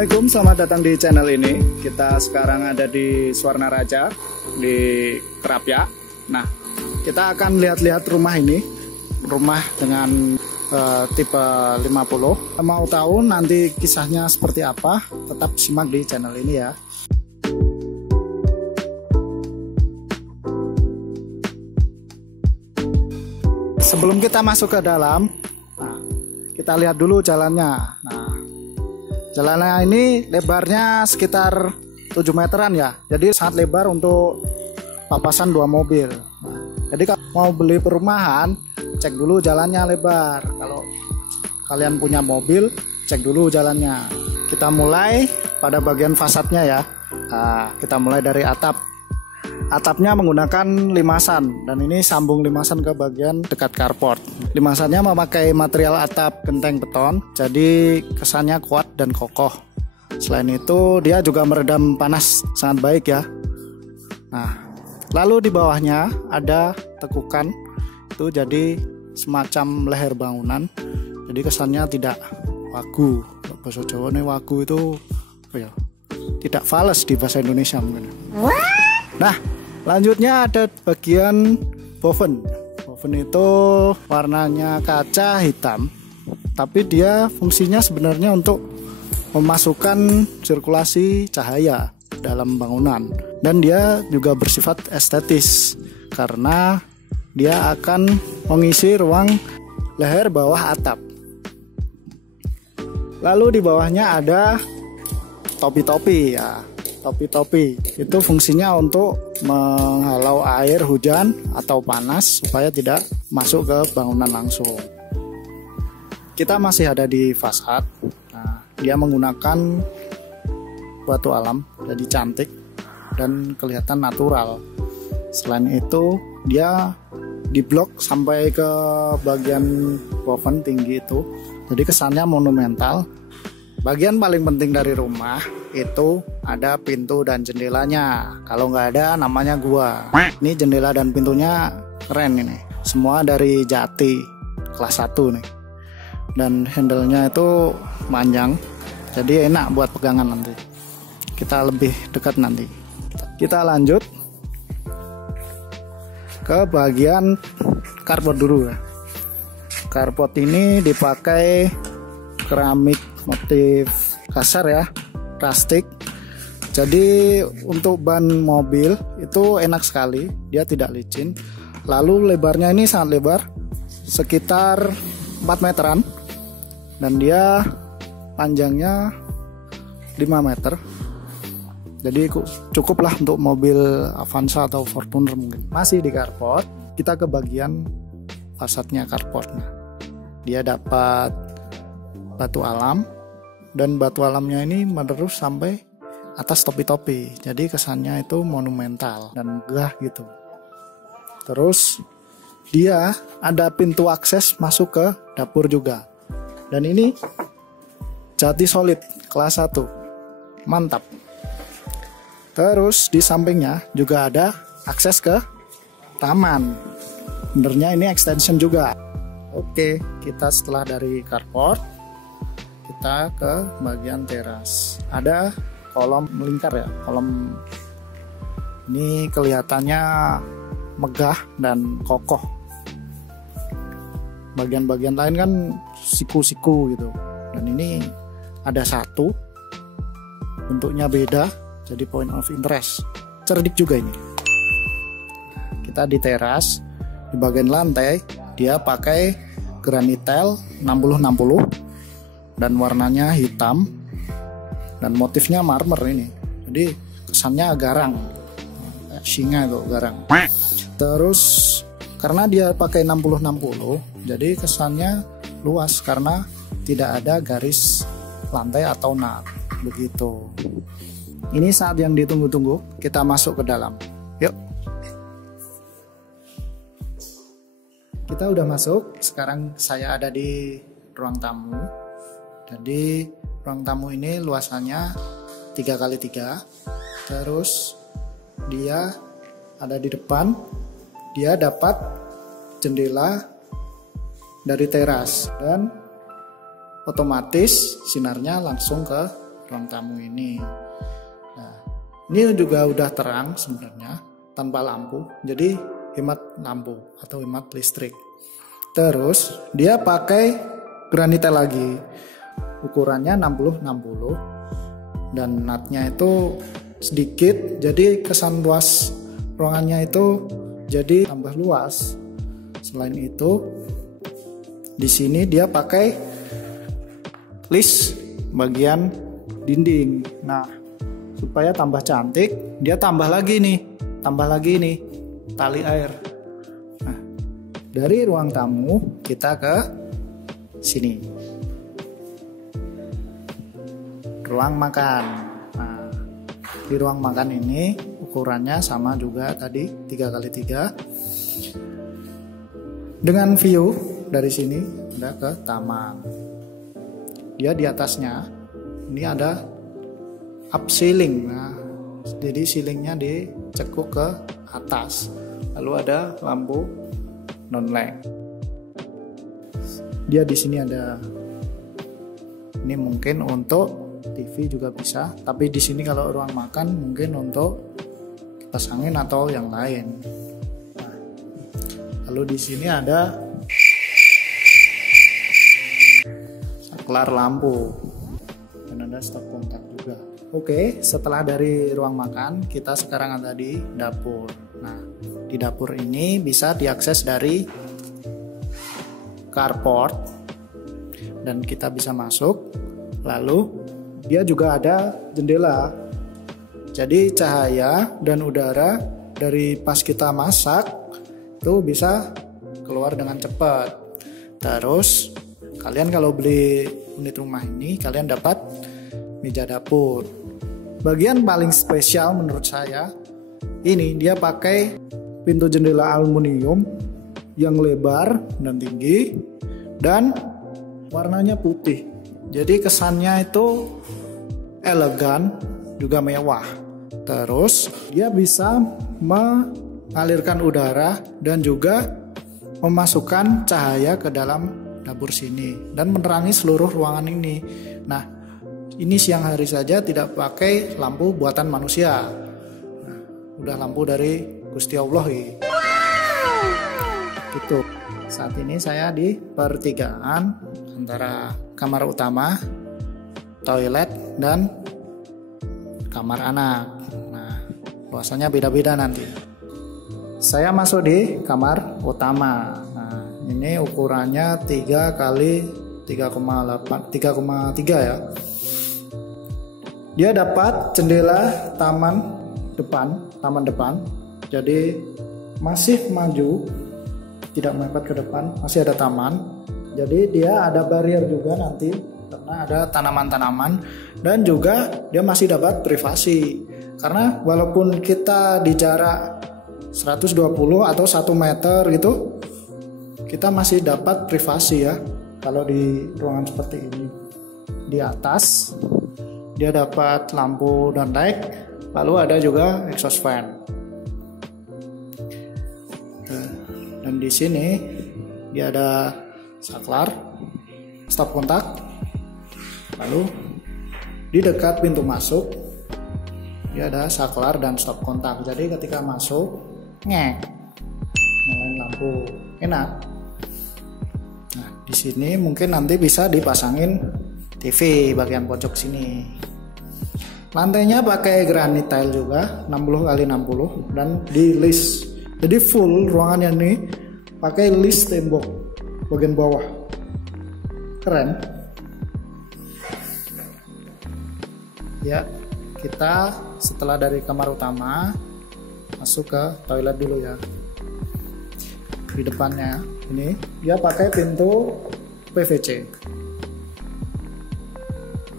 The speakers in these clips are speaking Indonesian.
Assalamualaikum, selamat datang di channel ini. Kita sekarang ada di Suwarna Raja, di Kerapia. Nah, kita akan lihat-lihat rumah ini. Rumah dengan tipe 50. Mau tahu nanti kisahnya seperti apa? Tetap simak di channel ini ya. Sebelum kita masuk ke dalam, kita lihat dulu jalannya. Nah, jalannya ini lebarnya sekitar 7 meteran ya. Jadi sangat lebar untuk papasan 2 mobil. Nah, jadi kalau mau beli perumahan, cek dulu jalannya lebar. Kalau kalian punya mobil, cek dulu jalannya. Kita mulai pada bagian fasadnya ya. Nah, kita mulai dari atap. Atapnya menggunakan limasan, dan ini sambung limasan ke bagian dekat carport. Limasannya memakai material atap genteng beton, jadi kesannya kuat dan kokoh. Selain itu dia juga meredam panas sangat baik ya. Nah, lalu di bawahnya ada tekukan, itu jadi semacam leher bangunan, jadi kesannya tidak wagu. Bahasa Jawa nih wagu itu apa ya, tidak fales di bahasa Indonesia mungkin. Nah, lanjutnya ada bagian boven. Boven itu warnanya kaca hitam, tapi dia fungsinya sebenarnya untuk memasukkan sirkulasi cahaya dalam bangunan, dan dia juga bersifat estetis karena dia akan mengisi ruang leher bawah atap. Lalu di bawahnya ada topi-topi ya. Topi-topi itu fungsinya untuk menghalau air hujan atau panas supaya tidak masuk ke bangunan langsung. Kita masih ada di fasad. Nah, dia menggunakan batu alam, jadi cantik dan kelihatan natural. Selain itu, dia diblok sampai ke bagian boven tinggi itu, jadi kesannya monumental. Bagian paling penting dari rumah itu ada pintu dan jendelanya. Kalau nggak ada, namanya gua. Ini jendela dan pintunya keren ini. Semua dari jati kelas 1 nih. Dan handle-nya itu panjang, jadi enak buat pegangan nanti. Kita lebih dekat nanti. Kita lanjut ke bagian carport dulu ya. Carport ini dipakai keramik motif kasar ya, plastik. Jadi untuk ban mobil itu enak sekali, dia tidak licin. Lalu lebarnya ini sangat lebar, sekitar 4 meteran, dan dia panjangnya 5 meter. Jadi cukuplah untuk mobil Avanza atau Fortuner mungkin. Masih di carport, kita ke bagian fasadnya carportnya. Dia dapat batu alam, dan batu alamnya ini menerus sampai atas topi-topi, jadi kesannya itu monumental dan megah gitu. Terus dia ada pintu akses masuk ke dapur juga, dan ini jati solid kelas 1, mantap. Terus di sampingnya juga ada akses ke taman, benernya ini extension juga. Oke, kita setelah dari carport, kita ke bagian teras. Ada kolom melingkar ya. Kolom ini kelihatannya megah dan kokoh. Bagian-bagian lain kan siku-siku gitu. Dan ini ada satu, bentuknya beda, jadi point of interest. Cerdik juga ini. Kita di teras, di bagian lantai dia pakai granit tile 60-60. Dan warnanya hitam, dan motifnya marmer ini, jadi kesannya garang, kayak singa itu garang. Terus karena dia pakai 60-60, jadi kesannya luas karena tidak ada garis lantai atau nut begitu. Ini saat yang ditunggu-tunggu, kita masuk ke dalam. Yuk, kita udah masuk. Sekarang saya ada di ruang tamu. Jadi ruang tamu ini luasannya 3x3. Terus dia ada di depan. Dia dapat jendela dari teras, dan otomatis sinarnya langsung ke ruang tamu ini. Nah, ini juga udah terang sebenarnya tanpa lampu, jadi hemat lampu atau hemat listrik. Terus dia pakai granitel lagi, ukurannya 60-60 dan natnya itu sedikit, jadi kesan luas ruangannya itu jadi tambah luas. Selain itu, di sini dia pakai list bagian dinding. Nah, supaya tambah cantik, dia tambah lagi nih tali air. Nah, dari ruang tamu kita ke sini, ruang makan. Nah, di ruang makan ini ukurannya sama juga tadi 3x3 dengan view dari sini ada ke taman. Dia di atasnya ini ada up ceiling. Nah, jadi ceilingnya dicekuk ke atas, lalu ada lampu non LED. Dia di sini ada, ini mungkin untuk TV juga bisa, tapi di sini kalau ruang makan mungkin untuk kipas angin atau yang lain. Nah, lalu di sini ada saklar lampu dan ada stop kontak juga. Oke, setelah dari ruang makan, kita sekarang ada di dapur. Nah, di dapur ini bisa diakses dari carport dan kita bisa masuk. Lalu dia juga ada jendela. Jadi cahaya dan udara dari pas kita masak itu bisa keluar dengan cepat. Terus kalian kalau beli unit rumah ini, kalian dapat meja dapur. Bagian paling spesial menurut saya, ini dia pakai pintu jendela aluminium yang lebar dan tinggi dan warnanya putih. Jadi kesannya itu elegan juga mewah. Terus dia bisa mengalirkan udara dan juga memasukkan cahaya ke dalam dapur sini dan menerangi seluruh ruangan ini. Nah, ini siang hari saja tidak pakai lampu buatan manusia. Nah, udah lampu dari Gusti Allah ya. Gitu. Saat ini saya di pertigaan antara kamar utama, toilet, dan kamar anak. Nah, luasannya beda-beda nanti. Saya masuk di kamar utama. Nah, ini ukurannya 3 kali 3,3 ya. Dia dapat jendela taman depan. Jadi masih maju, tidak mepet ke depan, masih ada taman. Jadi dia ada barrier juga nanti karena ada tanaman-tanaman dan juga dia masih dapat privasi. Karena walaupun kita di jarak 120 atau 1 meter gitu, kita masih dapat privasi ya kalau di ruangan seperti ini. Di atas dia dapat lampu dan light, lalu ada juga exhaust fan. Dan di sini dia ada saklar, stop kontak, lalu di dekat pintu masuk dia ada saklar dan stop kontak. Jadi ketika masuk nyalain lampu, enak. Nah, di sini mungkin nanti bisa dipasangin TV bagian pojok sini. Lantainya pakai granit tile juga 60x60 dan di list. Jadi full ruangannya ini pakai list tembok bagian bawah. Keren. Ya, kita setelah dari kamar utama masuk ke toilet dulu ya. Di depannya ini dia pakai pintu PVC.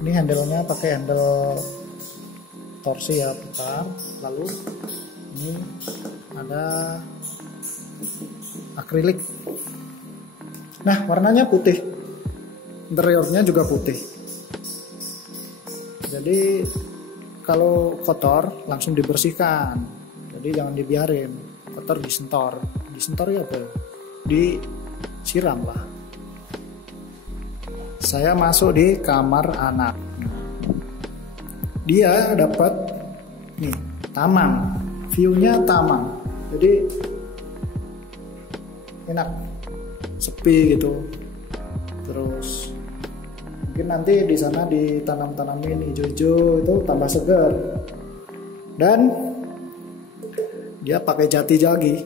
Ini handle-nya pakai handle torsi ya, putar. Lalu ini ada akrilik. Nah, warnanya putih. Interiornya juga putih. Jadi kalau kotor langsung dibersihkan. Jadi jangan dibiarin. Kotor disentor. Disentor ya apa? Disiram lah. Saya masuk di kamar anak. dia dapat nih taman, view-nya taman, jadi enak, sepi gitu. Terus mungkin nanti di sana ditanam-tanamin hijau-hijau itu tambah segar. Dan dia pakai jati lagi.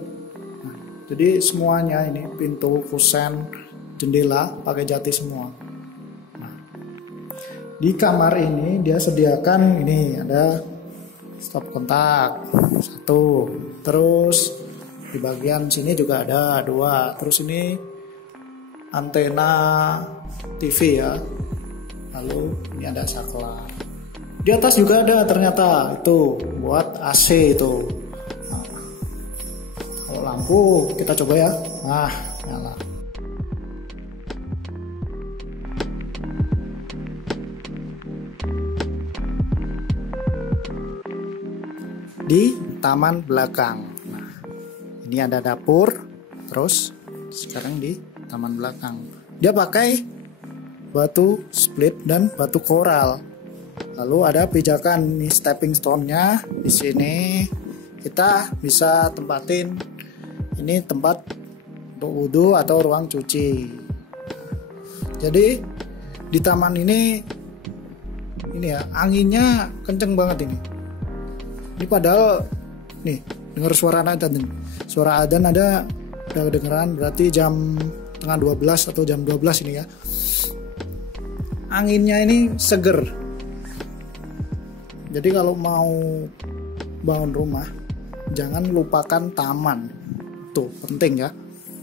Nah, jadi semuanya ini pintu, kusen, jendela pakai jati semua. Nah, di kamar ini dia sediakan ini ada stop kontak 1, terus di bagian sini juga ada 2, terus ini antena TV ya, lalu ini ada saklar. Di atas juga ada ternyata itu buat AC itu. Nah, kalau lampu kita coba ya, nah nyala. Di taman belakang. Nah, ini ada dapur, terus sekarang di taman belakang. Dia pakai batu split dan batu koral. Lalu ada pijakan nih stepping stone-nya. Di sini kita bisa tempatin ini tempat untuk wudhu atau ruang cuci. Jadi di taman ini ya anginnya kenceng banget ini. Ini padahal nih dengar suara adzan. Suara adzan ada udah kedengeran, berarti jam tengah 12 atau jam 12 ini ya. Anginnya ini seger. Jadi kalau mau bangun rumah jangan lupakan taman. Tuh penting ya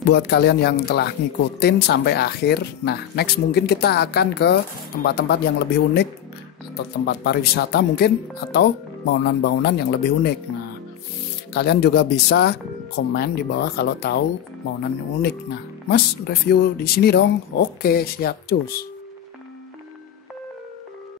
buat kalian yang telah ngikutin sampai akhir. Nah next mungkin kita akan ke tempat-tempat yang lebih unik, atau tempat pariwisata mungkin, atau bangunan-bangunan yang lebih unik. Nah kalian juga bisa komen di bawah kalau tahu bangunan yang unik. Nah Mas review di sini dong. Oke siap, cus.